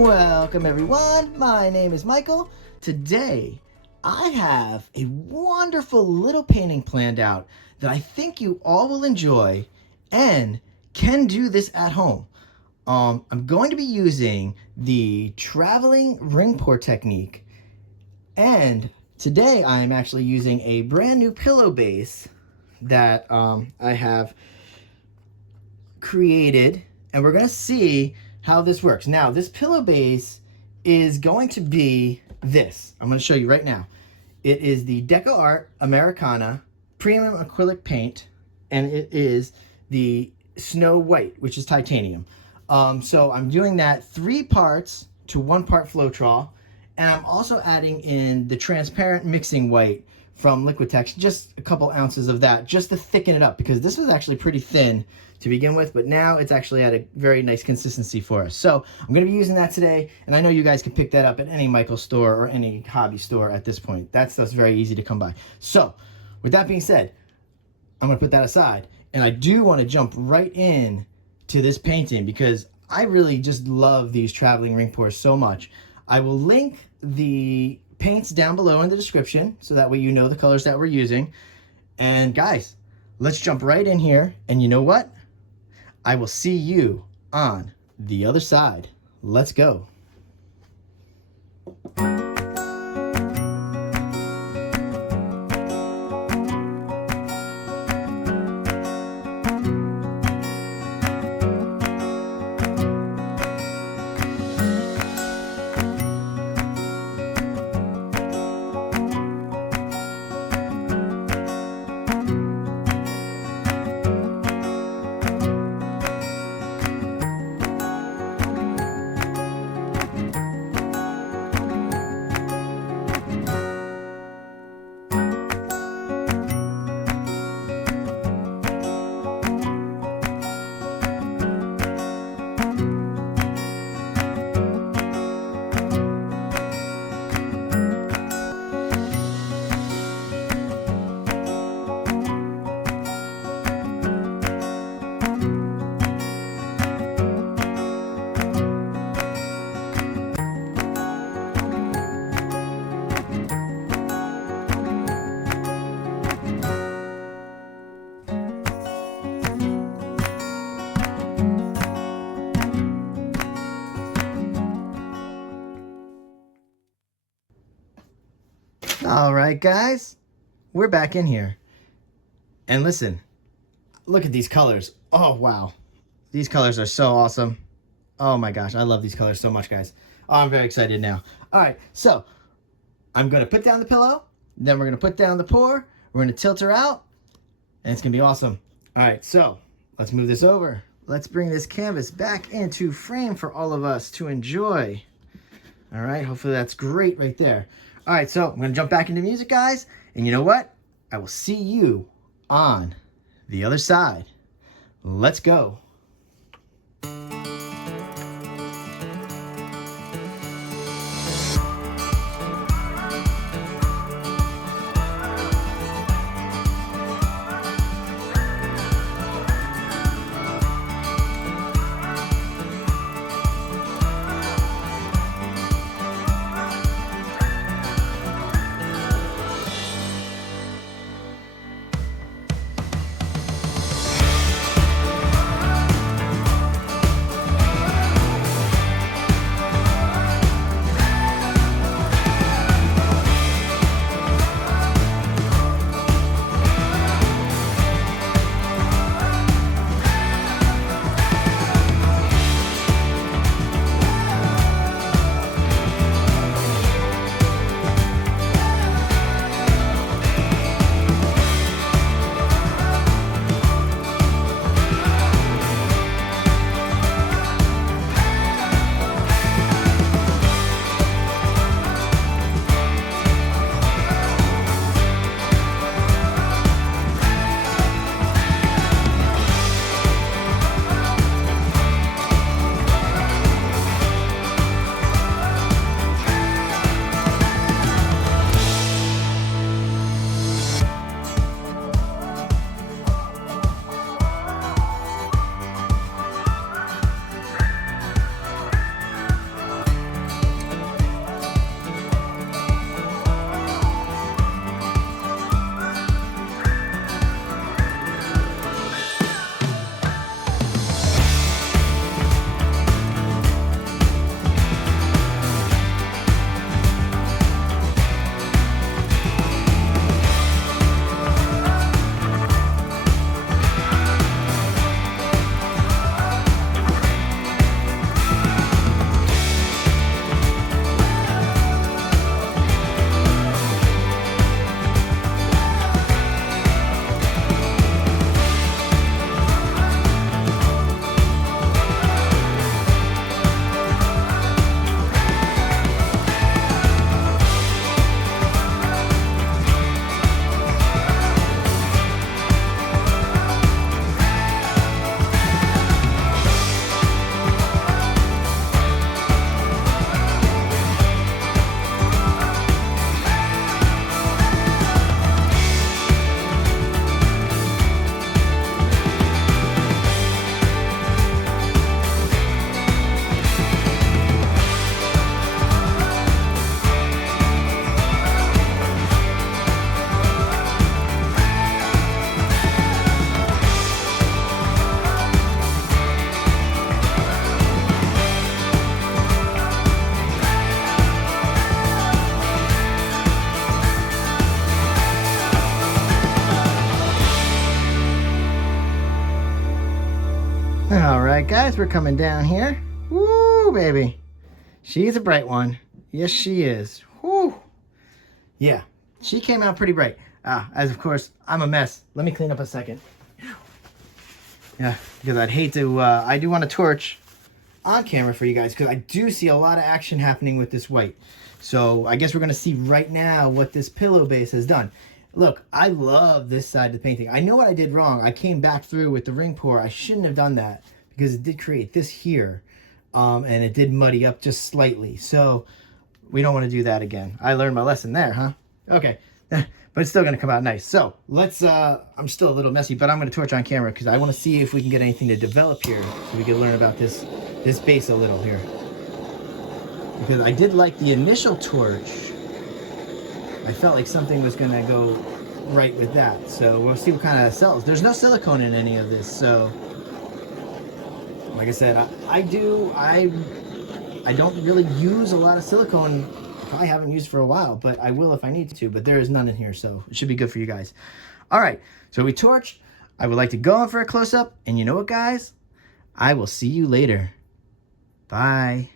Welcome everyone, my name is Michael. Today I have a wonderful little painting planned out that I think you all will enjoy and can do this at home. I'm going to be using the traveling ring pour technique, and today I'm actually using a brand new pillow base that I have created, and we're going to see how this works. Now, this pillow base is going to be this. I'm going to show you right now. It is the Deco Art Americana Premium Acrylic Paint, and it is the Snow White, which is titanium. So I'm doing that 3 parts to 1 part Floetrol, and I'm also adding in the transparent mixing white from Liquitex, just a couple ounces of that, just to thicken it up, because this was actually pretty thin to begin with, but now it's actually at a very nice consistency for us. So I'm going to be using that today, and I know you guys can pick that up at any Michael's store or any hobby store at this point. That's very easy to come by. So with that being said, I'm going to put that aside, and I do want to jump right in to this painting because I really just love these traveling ring pours so much. I will link the paints down below in the description so that way you know the colors that we're using. And guys, let's jump right in here, and you know what? I will see you on the other side. Let's go. All right, guys, we're back in here. And listen, look at these colors. Oh, wow. These colors are so awesome. Oh my gosh, I love these colors so much, guys. Oh, I'm very excited now. All right, so I'm going to put down the pillow. Then we're going to put down the pour. We're going to tilt her out, and it's going to be awesome. All right, so let's move this over. Let's bring this canvas back into frame for all of us to enjoy. All right, hopefully that's great right there. All right, so I'm going to jump back into music, guys. And you know what? I will see you on the other side. Let's go. guys, we're coming down here. Woo, baby. She's a bright one. Yes, she is. Woo. Yeah, she came out pretty bright. As of course, I'm a mess. Let me clean up a second. Yeah, because I'd hate to, I do want a torch on camera for you guys because I do see a lot of action happening with this white. So I guess we're going to see right now what this pillow base has done. Look, I love this side of the painting. I know what I did wrong. I came back through with the ring pour. I shouldn't have done that because it did create this here. And it did muddy up just slightly. So we don't want to do that again. I learned my lesson there, huh? Okay. But it's still going to come out nice. So let's, I'm still a little messy, but I'm going to torch on camera because I want to see if we can get anything to develop here so we can learn about this base a little here. Because I did like the initial torch. I felt like something was going to go right with that. So we'll see what kind of cells. There's no silicone in any of this. So like I said, I don't really use a lot of silicone. I haven't used for a while, but I will if I need to, but there is none in here, so it should be good for you guys. All right, so we torched. I would like to go in for a close-up, and you know what, guys? I will see you later. Bye.